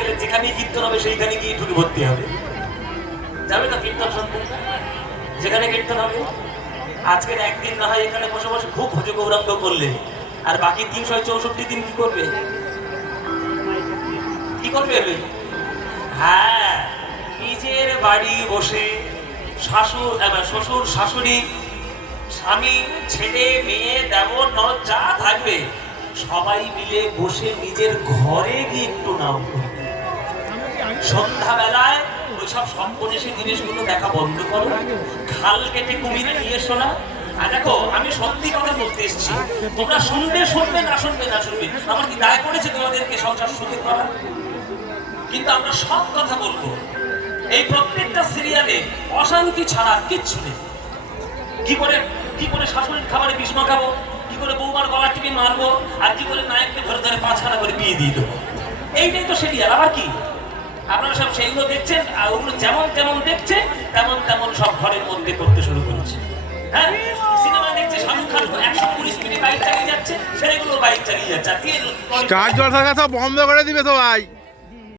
গেলে যেখানেই কীর্তন হবে সেইখানে গিয়ে ঢুকে ভর্তি হবে। যাবে তো কীর্তন শুনতে, যেখানে কীর্তন হবে। আজকের একদিন না হয় এখানে বসে বসে খুব ভোজ গৌরাঙ্গ করলে, আর বাকি 364 দিন কি করবে? কি করবে? হ্যাঁ, নিজের বাড়ি বসে শ্বশুর শাশুড়ি স্বামী ছেলে মেয়ে দেওর ননদ যা থাকবে সবাই মিলে বসে নিজের ঘরে গিয়ে একটু নাম করবে। সন্ধ্যাবেলায় ওইসব সর্বনেশী জিনিসগুলো দেখা বন্ধ করো, খাল কেটে কুমিরে নিয়ে এসো না। আর দেখো, আমি সত্যি কথা বলতে এসেছি, তোমরা শুনবে শুনবে না শুনবে না শুনবে, আমার কি দায় পড়েছে তোমাদেরকে সংসার সুখে করা? কিন্তু আমরা সব কথা বলবো। এই প্রত্যেকটা সিরিয়ালে অশান্তি ছাড়া কিচ্ছু নেই। কি করে শাশুড়ির খাবারে বিষ মাখাবো, কি করে বৌমার গলা টিপে মারবো, আর কি করে নায়ককে ধরে ধরে 5 করে বিয়ে দিয়ে দেবো, এইটাই তো সিরিয়াল। আবার কি আপনারা সব সেইগুলো দেখছেন, আর ওগুলো যেমন তেমন দেখছে তেমন তেমন সব ঘরের মধ্যে করতে শুরু করেছে। হ্যাঁ, সিনেমা দেখছে শাহরুখ খান 120 স্পিডে বাইক চালিয়ে যাচ্ছে, সেগুলো বাইক চালিয়ে যাচ্ছে। স্টার জলসার কথা বন্ধ করে দিবে তো ভাই।